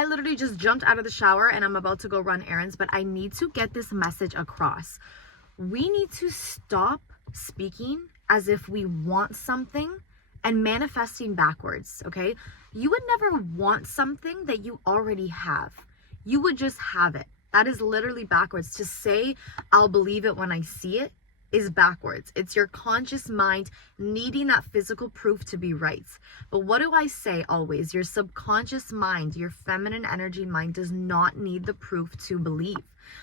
I literally just jumped out of the shower and I'm about to go run errands, but I need to get this message across. We need to stop speaking as if we want something and manifesting backwards, okay? You would never want something that you already have. You would just have it. That is literally backwards. To say, I'll believe it when I see it, is backwards. It's your conscious mind needing that physical proof to be right. But what do I say always? Your subconscious mind, your feminine energy mind, does not need the proof to believe.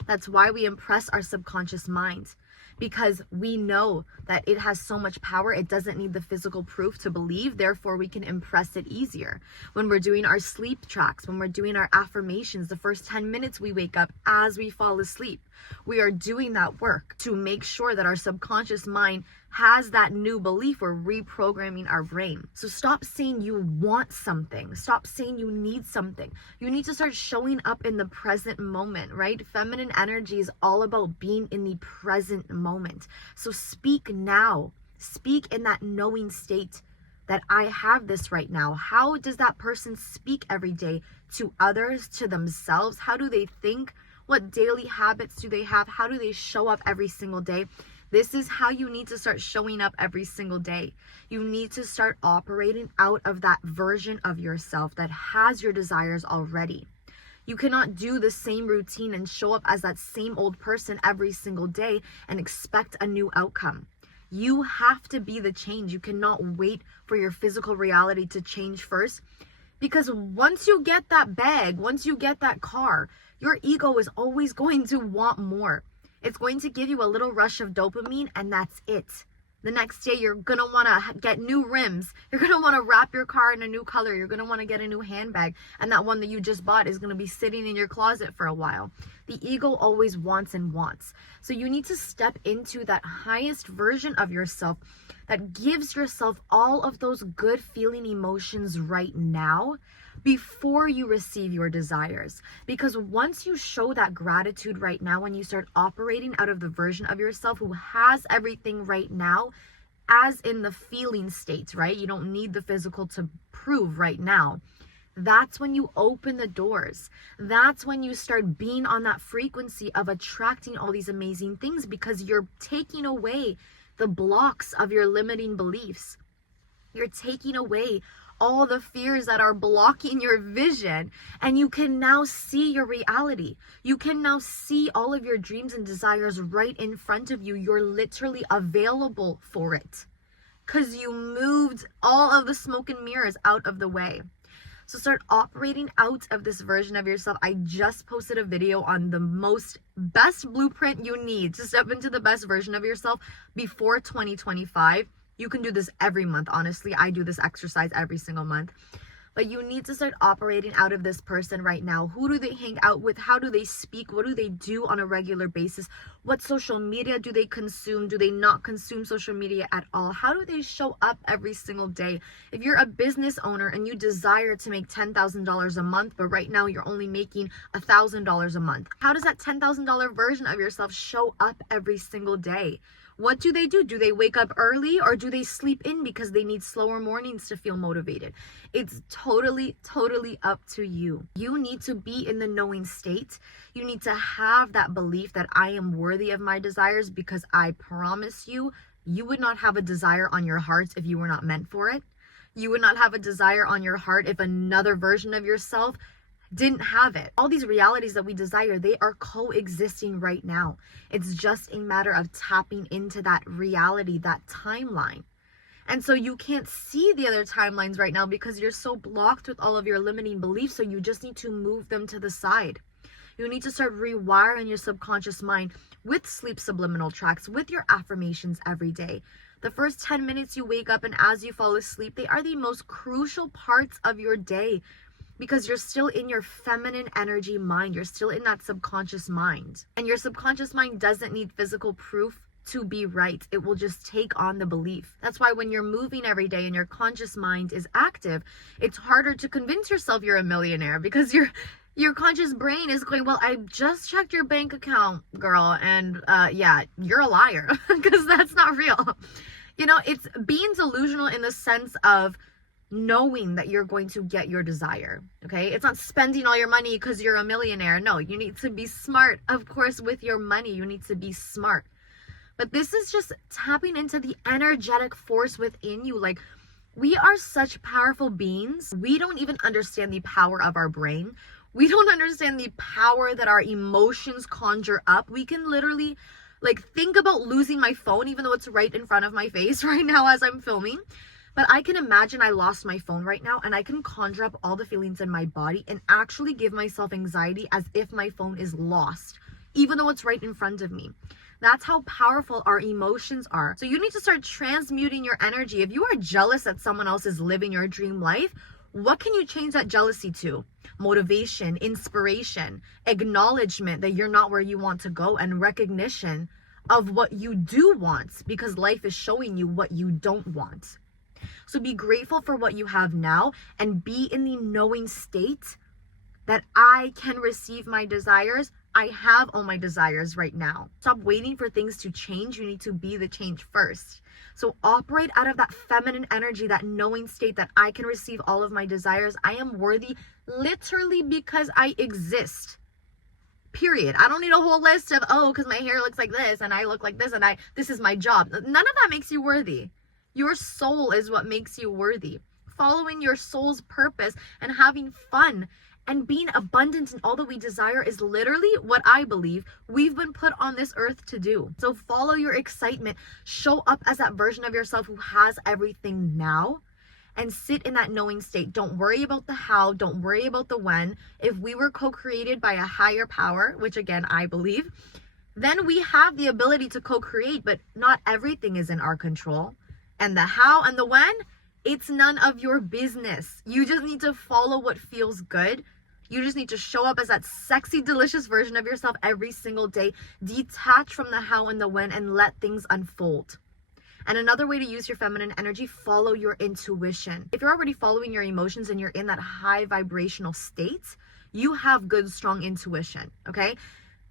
That's why we impress our subconscious mind, because we know that it has so much power. It doesn't need the physical proof to believe. Therefore, we can impress it easier. When we're doing our sleep tracks, when we're doing our affirmations, the first 10 minutes we wake up as we fall asleep, we are doing that work to make sure that our subconscious mind has that new belief. We're reprogramming our brain. So stop saying you want something. Stop saying you need something. You need to start showing up in the present moment, right? Feminine energy is all about being in the present moment. So speak now. Speak in that knowing state that I have this right now. How does that person speak every day to others, to themselves? How do they think? What daily habits do they have? How do they show up every single day? This is how you need to start showing up every single day. You need to start operating out of that version of yourself that has your desires already. You cannot do the same routine and show up as that same old person every single day and expect a new outcome. You have to be the change. You cannot wait for your physical reality to change first, because once you get that bag, once you get that car, your ego is always going to want more. It's going to give you a little rush of dopamine, and that's it. The next day, you're going to want to get new rims. You're going to want to wrap your car in a new color. You're going to want to get a new handbag. And that one that you just bought is going to be sitting in your closet for a while. The ego always wants and wants. So you need to step into that highest version of yourself that gives yourself all of those good feeling emotions right now before you receive your desires. Because once you show that gratitude right now, when you start operating out of the version of yourself who has everything right now, as in the feeling state, right? You don't need the physical to prove right now. That's when you open the doors. That's when you start being on that frequency of attracting all these amazing things, because you're taking away the blocks of your limiting beliefs. You're taking away all the fears that are blocking your vision, and you can now see your reality. You can now see all of your dreams and desires right in front of you. You're literally available for it because you moved all of the smoke and mirrors out of the way. So start operating out of this version of yourself. I just posted a video on the best blueprint you need to step into the best version of yourself before 2025. You can do this every month. Honestly, I do this exercise every single month. But you need to start operating out of this person right now. Who do they hang out with? How do they speak? What do they do on a regular basis? What social media do they consume? Do they not consume social media at all? How do they show up every single day? If you're a business owner and you desire to make $10,000 a month, but right now you're only making $1,000 a month, how does that $10,000 version of yourself show up every single day? What do they do? Do they wake up early, or do they sleep in because they need slower mornings to feel motivated? It's totally up to you. You need to be in the knowing state. You need to have that belief that I am worthy of my desires, because I promise you, you would not have a desire on your heart if you were not meant for it. You would not have a desire on your heart if another version of yourself didn't have it. All these realities that we desire, they are coexisting right now. It's just a matter of tapping into that reality, that timeline. And so you can't see the other timelines right now because you're so blocked with all of your limiting beliefs. So you just need to move them to the side. You need to start rewiring your subconscious mind with sleep subliminal tracks, with your affirmations every day. The first 10 minutes you wake up and as you fall asleep, they are the most crucial parts of your day, because you're still in your feminine energy mind. You're still in that subconscious mind. And your subconscious mind doesn't need physical proof to be right. It will just take on the belief. That's why when you're moving every day and your conscious mind is active, it's harder to convince yourself you're a millionaire, because your conscious brain is going, well, I just checked your bank account, girl, and yeah, you're a liar, because that's not real. You know, it's being delusional in the sense of knowing that you're going to get your desire. Okay, it's not spending all your money because you're a millionaire. No, you need to be smart, of course, with your money. You need to be smart. But this is just tapping into the energetic force within you. Like, we are such powerful beings. We don't even understand the power of our brain. We don't understand the power that our emotions conjure up. We can literally, like, think about losing my phone, even though it's right in front of my face right now as I'm filming. But I can imagine I lost my phone right now, and I can conjure up all the feelings in my body and actually give myself anxiety as if my phone is lost, even though it's right in front of me. That's how powerful our emotions are. So you need to start transmuting your energy. If you are jealous that someone else is living your dream life, what can you change that jealousy to? Motivation, inspiration, acknowledgement that you're not where you want to go, and recognition of what you do want, because life is showing you what you don't want. So be grateful for what you have now and be in the knowing state that I can receive my desires. I have all my desires right now. Stop waiting for things to change. You need to be the change first. So operate out of that feminine energy, that knowing state that I can receive all of my desires. I am worthy literally because I exist. Period. I don't need a whole list of, oh, because my hair looks like this and I look like this and this is my job. None of that makes you worthy. Your soul is what makes you worthy. Following your soul's purpose and having fun and being abundant in all that we desire is literally what I believe we've been put on this earth to do. So follow your excitement. Show up as that version of yourself who has everything now, and sit in that knowing state. Don't worry about the how. Don't worry about the when. If we were co-created by a higher power, which again, I believe, then we have the ability to co-create, but not everything is in our control. And the how and the when, it's none of your business. You just need to follow what feels good. You just need to show up as that sexy, delicious version of yourself every single day. Detach from the how and the when and let things unfold. And another way to use your feminine energy, follow your intuition. If you're already following your emotions and you're in that high vibrational state, you have good, strong intuition, okay?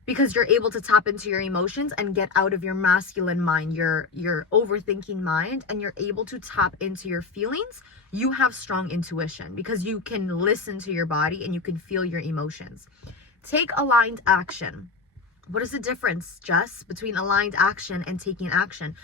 Because you're able to tap into your emotions and get out of your masculine mind, your overthinking mind, and you're able to tap into your feelings. You have strong intuition because you can listen to your body and you can feel your emotions. Take aligned action. What is the difference, Jess, between aligned action and taking action?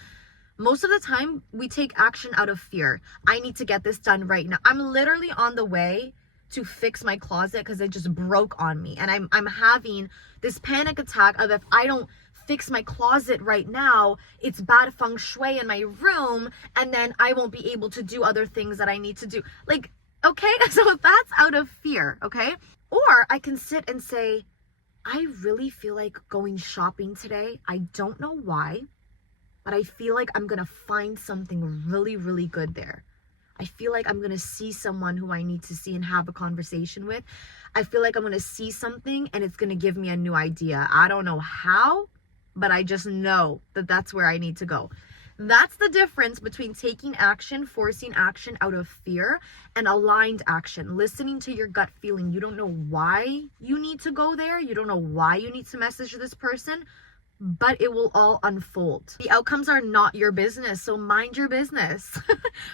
Most of the time, we take action out of fear. I need to get this done right now. I'm literally on the way to fix my closet because it just broke on me. And I'm having this panic attack of, if I don't fix my closet right now, it's bad feng shui in my room, and then I won't be able to do other things that I need to do. Like, okay, so that's out of fear, okay? Or I can sit and say, I really feel like going shopping today. I don't know why, but I feel like I'm gonna find something really, really good there. I feel like I'm going to see someone who I need to see and have a conversation with. I feel like I'm going to see something and it's going to give me a new idea. I don't know how, but I just know that that's where I need to go. That's the difference between taking action, forcing action out of fear, and aligned action, listening to your gut feeling. You don't know why you need to go there. You don't know why you need to message this person, but it will all unfold. The outcomes are not your business, so mind your business.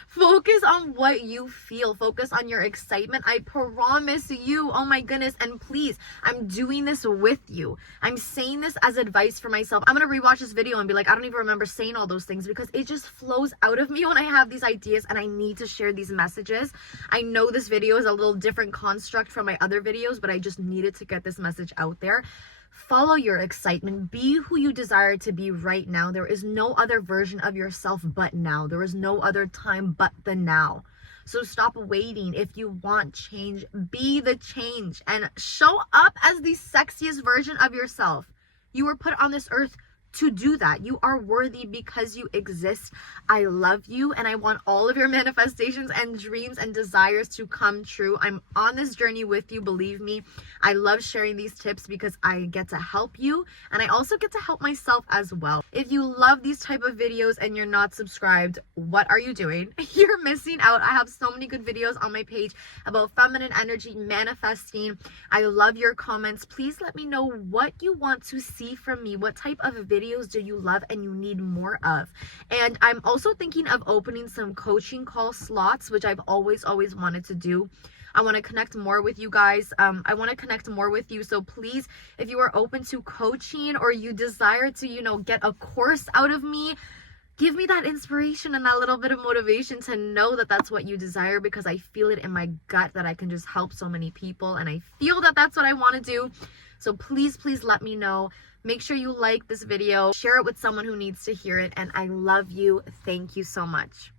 Focus on what you feel. Focus on your excitement. I promise you, oh my goodness, and please, I'm doing this with you. I'm saying this as advice for myself. I'm gonna rewatch this video and be like, I don't even remember saying all those things, because it just flows out of me when I have these ideas and I need to share these messages. I know this video is a little different construct from my other videos, but I just needed to get this message out there. Follow your excitement. Be who you desire to be right now. There is no other version of yourself but now. There is no other time but the now. So stop waiting. If you want change, be the change and show up as the sexiest version of yourself. You were put on this earth to do that. You are worthy because you exist. I love you, and I want all of your manifestations and dreams and desires to come true. I'm on this journey with you, believe me. I love sharing these tips because I get to help you, and I also get to help myself as well. If you love these type of videos and you're not subscribed, what are you doing? You're missing out. I have so many good videos on my page about feminine energy, manifesting. I love your comments. Please let me know what you want to see from me. What type of video videos do you love and you need more of? And I'm also thinking of opening some coaching call slots, which I've always wanted to do. I want to connect more with you guys. I want to connect more with you. So please, if you are open to coaching or you desire to, you know, get a course out of me, give me that inspiration and that little bit of motivation to know that that's what you desire, because I feel it in my gut that I can just help so many people, and I feel that that's what I want to do. So please let me know. Make sure you like this video, share it with someone who needs to hear it, and I love you. Thank you so much.